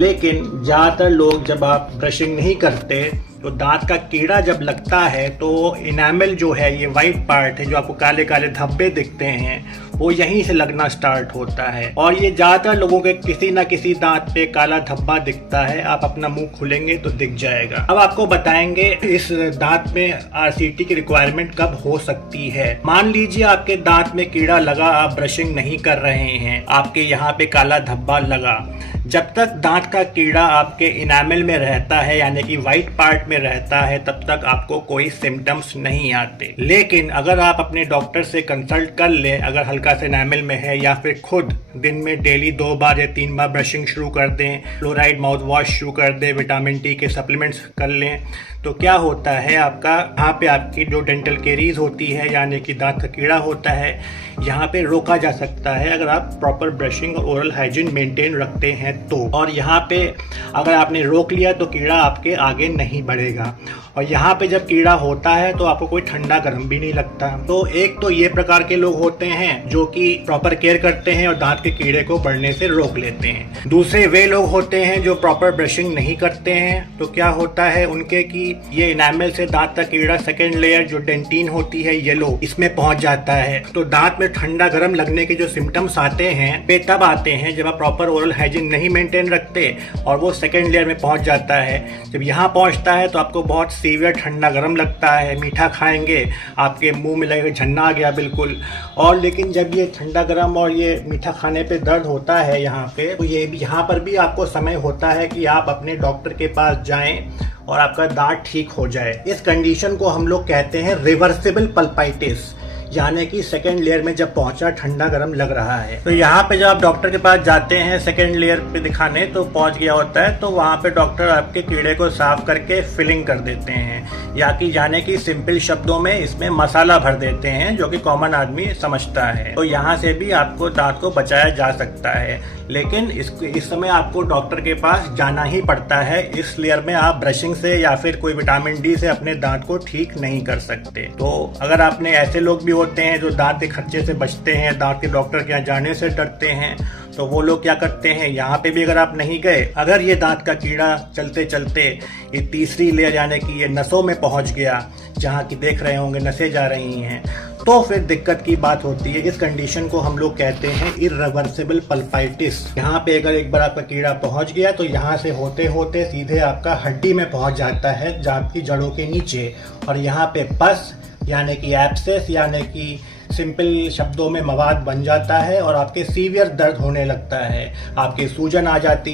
लेकिन ज़्यादातर लोग जब आप ब्रशिंग नहीं करते तो दांत का कीड़ा जब लगता है तो इनामल जो है, ये वाइट पार्ट है जो आपको काले काले धब्बे दिखते हैं, वो यहीं से लगना स्टार्ट होता है। और ये ज़्यादातर लोगों के किसी ना किसी दांत पे काला धब्बा दिखता है। आप अपना मुंह खोलेंगे तो दिख जाएगा। अब आपको बताएंगे इस दांत में आरसीटी की रिक्वायरमेंट कब हो सकती है। मान लीजिए आपके दांत में कीड़ा लगा, आप ब्रशिंग नहीं कर रहे हैं, आपके यहाँ पे काला धब्बा लगा। जब तक दांत का कीड़ा आपके इनामल में रहता है, यानी कि वाइट पार्ट में रहता है, तब तक आपको कोई सिम्टम्स नहीं आते। लेकिन अगर आप अपने डॉक्टर से कंसल्ट कर लें, अगर हल्का सा इनामल में है, या फिर खुद दिन में डेली 2 बार या 3 बार ब्रशिंग शुरू कर दें, फ्लोराइड माउथ वॉश शुरू कर दें, विटामिन डी के सप्लीमेंट्स कर लें, तो क्या होता है, आपका यहाँ पे आपकी जो डेंटल केरीज होती है, यानी कि दांत का कीड़ा होता है, यहाँ पे रोका जा सकता है अगर आप प्रॉपर ब्रशिंग और ओरल हाइजीन मेंटेन रखते हैं तो। और यहाँ पे अगर आपने रोक लिया तो कीड़ा आपके आगे नहीं बढ़ेगा। और यहाँ पे जब कीड़ा होता है तो आपको कोई ठंडा गर्म भी नहीं लगता। तो एक तो ये प्रकार के लोग होते हैं जो कि प्रॉपर केयर करते हैं और दांत के कीड़े को बढ़ने से रोक लेते हैं। दूसरे वे लोग होते हैं जो प्रॉपर ब्रशिंग नहीं करते हैं। तो क्या होता है उनके कि ये इनामल से दांत का कीड़ा सेकेंड लेयर जो डेंटिन होती है येलो, इसमें पहुंच जाता है। तो दांत में ठंडा गर्म लगने के जो सिम्टम्स आते हैं वे तब आते हैं जब आप प्रॉपर ओरल हाइजीन नहीं मेंटेन रखते और वो सेकेंड लेयर में पहुंच जाता है। जब यहाँ पहुंचता है तो आपको बहुत सीवियर ठंडा गर्म लगता है। मीठा खाएंगे आपके मुंह में लगेगा झन्ना आ गया बिल्कुल। और लेकिन जब ये ठंडा गर्म और ये मीठा खाने पे दर्द होता है यहाँ पे, तो ये भी यहाँ पर भी आपको समय होता है कि आप अपने डॉक्टर के पास जाएं और आपका दांत ठीक हो जाए। इस कंडीशन को हम लोग कहते हैं रिवर्सिबल पल्पाइटिस, यानी कि सेकेंड लेयर में जब पहुंचा ठंडा गर्म लग रहा है। तो यहाँ पे जब आप डॉक्टर के पास जाते हैं सेकेंड लेयर पे दिखाने, तो पहुंच गया होता है, तो वहाँ पे डॉक्टर आपके कीड़े को साफ करके फिलिंग कर देते हैं, या कि जाने की सिंपल शब्दों में इसमें मसाला भर देते हैं, जो कि कॉमन आदमी समझता है। तो यहाँ से भी आपको दांत को बचाया जा सकता है। लेकिन इस समय आपको डॉक्टर के पास जाना ही पड़ता है। इस लेयर में आप ब्रशिंग से या फिर कोई विटामिन डी से अपने दांत को ठीक नहीं कर सकते। तो अगर आपने ऐसे लोग भी होते हैं जो दांत के खर्चे से बचते हैं, दांत के डॉक्टर के यहाँ जाने से डरते हैं, तो वो लोग क्या करते हैं, यहाँ पे भी अगर आप नहीं गए, अगर ये दांत का कीड़ा चलते चलते ये तीसरी लेयर यानी कि ये नसों में पहुंच गया, जहाँ की देख रहे होंगे नसें जा रही हैं, तो फिर दिक्कत की बात होती है। इस कंडीशन को हम लोग कहते हैं इररिवर्सिबल पल्पाइटिस। यहाँ पे अगर एक बार आपका कीड़ा पहुंच गया तो यहाँ से होते होते सीधे आपका हड्डी में पहुंच जाता है, दांत की जड़ों के नीचे। और यहाँ पे पस यानी कि एब्सेस, यानी कि सिंपल शब्दों में मवाद बन जाता है और आपके सीवियर दर्द होने लगता है, आपकी सूजन आ जाती है।